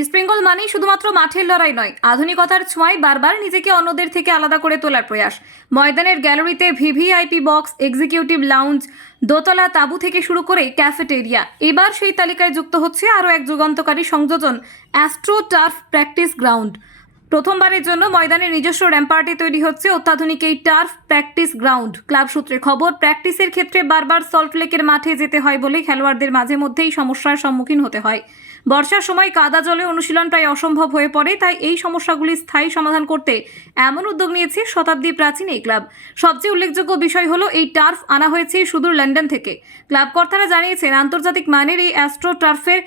ইস্টবেঙ্গল মানেই শুধুমাত্র মাঠের লড়াই নয়, আধুনিকতার ছোঁয়ায় বারবার নিজেকে অন্যদের থেকে আলাদা করে তোলার প্রয়াস। ময়দানের গ্যালারিতে ভিভিআইপি বক্স, এক্সিকিউটিভ লাউঞ্জ, দোতলা তাঁবু থেকে শুরু করে ক্যাফেটেরিয়া। এবার সেই তালিকায় যুক্ত হচ্ছে আরও এক যুগান্তকারী সংযোজন অ্যাস্ট্রো টার্ফ প্র্যাকটিস গ্রাউন্ড। প্রথমবারের জন্য ময়দানের নিজস্ব র্যাম্পার্টে তৈরি হচ্ছে অত্যাধুনিক এই টার্ফ প্র্যাকটিস গ্রাউন্ড। ক্লাব সূত্রে খবর, প্র্যাকটিসের ক্ষেত্রে বারবার সল্টলেকের মাঠে যেতে হয় বলে খেলোয়াড়দের মাঝে মধ্যেই সমস্যার সম্মুখীন হতে হয়। বর্ষার সময় কাদা জলে অনুশীলন প্রায় অসম্ভব হয়ে পড়ে, তাই এই সমস্যাগুলি স্থায়ী সমাধান করতে এমন উদ্যোগ নিয়েছে শতাব্দী প্রাচীন এই ক্লাব। সবচেয়ে উল্লেখযোগ্য বিষয় হলো, এই টার্ফ আনা হয়েছে সুদূর লন্ডন থেকে। ক্লাব কর্তারা জানিয়েছেন, আন্তর্জাতিক মানের এই অ্যাস্ট্রো টার্ফের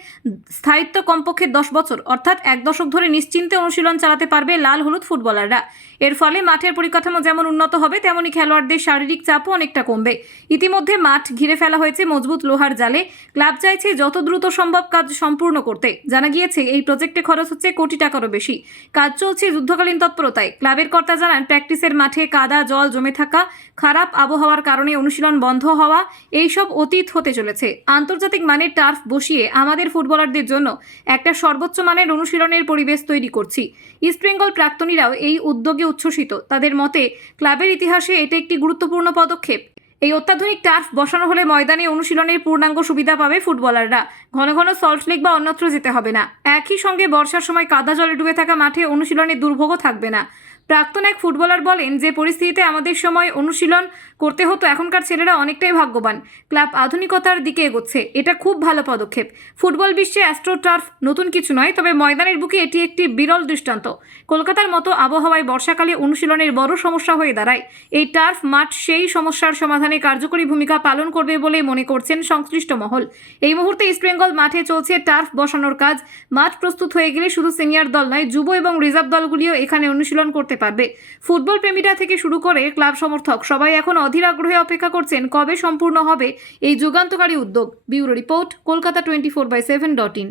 স্থায়িত্ব কমপক্ষে দশ বছর, অর্থাৎ এক দশক ধরে নিশ্চিন্তে অনুশীলন চালাতে পারবে লাল হলুদ ফুটবলাররা। এর ফলে মাঠের পরিকাঠামো যেমন উন্নত হবে তেমনই খেলোয়াড়দের শারীরিক চাপও অনেকটা কমবে। ইতিমধ্যে মাঠ ঘিরে ফেলা হয়েছে মজবুত লোহার জালে। ক্লাব চাইছে যত দ্রুত সম্ভব কাজ সম্পূর্ণ করতে। জানা গিয়েছে, এই প্রজেক্টে খরচ হচ্ছে কোটি টাকারও বেশি। কাজ চলছে যুদ্ধকালীন তৎপরতায়। ক্লাবের কর্তা জানান, প্র্যাকটিসের মাঠে কাদা, জল জমে থাকা, খারাপ আবহাওয়ার কারণে অনুশীলন বন্ধ হওয়া, এইসব অতীত হতে চলেছে। আন্তর্জাতিক মানের টার্ফ বসিয়ে আমাদের ফুটবলারদের জন্য একটা সর্বোচ্চ মানের অনুশীলনের পরিবেশ তৈরি করছি। ইস্টবেঙ্গল প্রাক্তনীরাও এই উদ্যোগে উচ্ছ্বসিত। তাদের মতে, ক্লাবের ইতিহাসে এটা একটি গুরুত্বপূর্ণ পদক্ষেপ। এই অত্যাধুনিক টার্ফ বসানো হলে ময়দানে অনুশীলনের পূর্ণাঙ্গ সুবিধা পাবে ফুটবলাররা। ঘন ঘন সল্ট লেক বা অন্যত্র যেতে হবে না। একই সঙ্গে বর্ষার সময় কাদা জলে ডুবে থাকা মাঠে অনুশীলনের দুর্ভোগও থাকবে না। প্রাক্তন এক ফুটবলার বলেন যে পরিস্থিতিতে আমাদের সময় অনুশীলন করতে হতো, এখনকার ছেলেরা অনেকটাই ভাগ্যবান। ক্লাব আধুনিকতার দিকে এগোচ্ছে, এটা খুব ভালো পদক্ষেপ। ফুটবল বিশ্বে অ্যাস্ট্রো টার্ফ নতুন কিছু নয়, তবে ময়দানের বুকে এটি একটি বিরল দৃষ্টান্ত। কলকাতার মতো আবহাওয়ায় বর্ষাকালে অনুশীলনের বড় সমস্যা হয়ে দাঁড়ায়। এই টার্ফ মাঠ সেই সমস্যার সমাধানে কার্যকরী ভূমিকা পালন করবে বলে মনে করছেন সংশ্লিষ্ট মহল। এই মুহূর্তে ইস্টবেঙ্গল মাঠে চলছে টার্ফ বসানোর কাজ। মাঠ প্রস্তুত হয়ে গেলে শুধু সিনিয়র দল নয়, যুব এবং রিজার্ভ দলগুলিও এখানে অনুশীলন করতে পারবে। ফুটবল প্রেমীরা থেকে শুরু করে ক্লাব সমর্থক সবাই এখন অধীর আগ্রহে অপেক্ষা করছেন কবে সম্পূর্ণ হবে এই যুগান্তকারী উদ্যোগ। Bureau report, Kolkata twenty four by seven dot in.